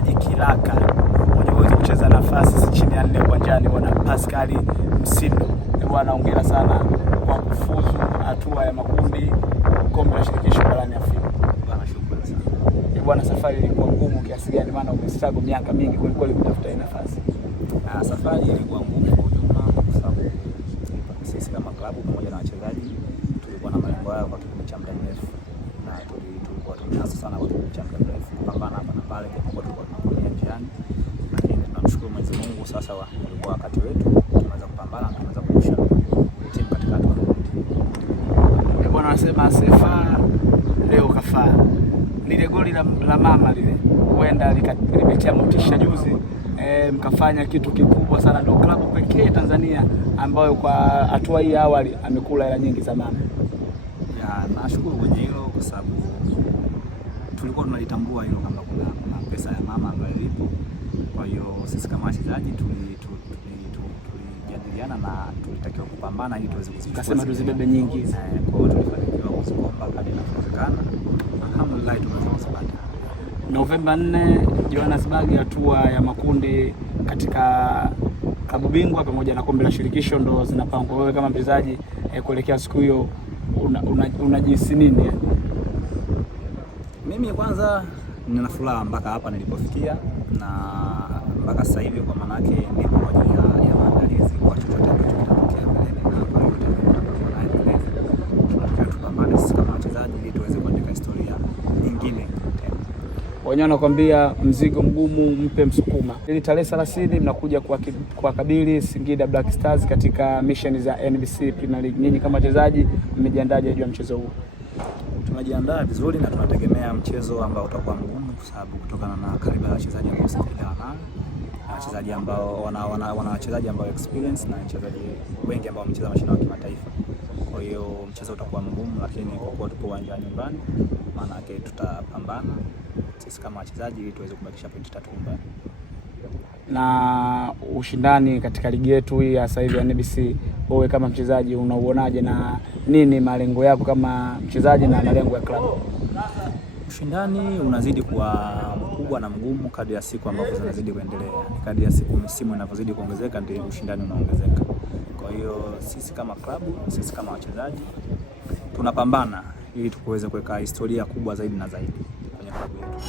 mchezaji kiraka mwenye uwezo kucheza nafasi si chini ya 4 uwanjani, bwana Pascal Msindo. Bwana hongera sana kwa kufuzu hatua ya makundi kombe la shirikisho barani Afrika. Bwana shukrani sana. Bwana, safari ilikuwa ngumu kiasi gani, maana umestruggle miaka mingi kweli kutafuta hii nafasi? Safari ilikuwa ngumu kwa ujumla kwa sababu sisi kama klabu pamoja na wachezaji tulikuwa na malengo yao kwa kipindi cha muda mrefu, na tulikuwa tumeanza sana kwa kipindi cha muda mrefu kupambana hapa na pale, kwa tulikuwa tunakuja njiani, lakini tunamshukuru Mwenyezi Mungu, sasa ulikuwa wakati wetu, tumeweza kupambana na tumeweza kuisha timu katika hatua tofauti. Bwana anasema Sefa leo kafaa. Lile goli la mama lile huenda limetia motisha juzi, mkafanya kitu kikubwa sana. Ndio klabu pekee Tanzania ambayo kwa hatua hii awali amekula hela nyingi za mama. Nashukuru kwenye hilo kwa sababu tulikuwa tunalitambua hilo kama kuna pesa ya mama ambayo ilipo. Kwa hiyo sisi kama wachezaji tulijadiliana na tulitakiwa kupambana ili tuweze kuzichukua. Kasema tuzibebe nyingi. Kwa hiyo tulifanikiwa kuzikomba kadri inawezekana. Alhamdulillah tumeweza kuzipata. Novemba 4 Johannesburg, hatua ya makundi katika klabu bingwa pamoja na kombe la shirikisho ndo zinapangwa. Wewe kama mchezaji kuelekea siku hiyo unajihisi nini? Mimi kwanza nina furaha mpaka hapa nilipofikia, na mpaka sasa hivi kwa maana yake nipo kwa ajili ya maandalizi kwa chochote ambacho kitatokea mbele, na kwa yote tunataka tupambane sisi kama wachezaji ili tuweze kuandika historia nyingine. Wenyewe wanakuambia mzigo mgumu mpe msukuma. Ili tarehe 30 mnakuja kuwakabili Singida Black Stars katika mission za NBC Premier League. Nyinyi kama wachezaji mmejiandaje juu ya mchezo huu? Tunajiandaa vizuri na tunategemea mchezo ambao utakuwa mgumu kwa sababu kutokana na karibu ya wachezaji ambao Singida wanao, wachezaji ambao wana wachezaji ambao experience na wachezaji wengi ambao wamecheza mashindano ya kimataifa. Kwa hiyo mchezo utakuwa mgumu, lakini kwa kuwa tupo uwanjani nyumbani, maana yake tutapambana sisi kama wachezaji ili tuweze kubakisha pointi 3 nyumbani. Na ushindani katika ligi yetu hii sasa hivi ya NBC, wewe kama mchezaji unauonaje, na nini malengo yako kama mchezaji na malengo ya klabu? Ushindani unazidi kuwa mkubwa na mgumu kadri ya siku ambazo zinazidi kuendelea. Kadri ya siku msimu inavyozidi kuongezeka ndio ushindani unaongezeka. Kwa hiyo sisi kama klabu, sisi kama wachezaji tunapambana ili tuweze kuweka historia kubwa zaidi na zaidi kwenye klabu yetu.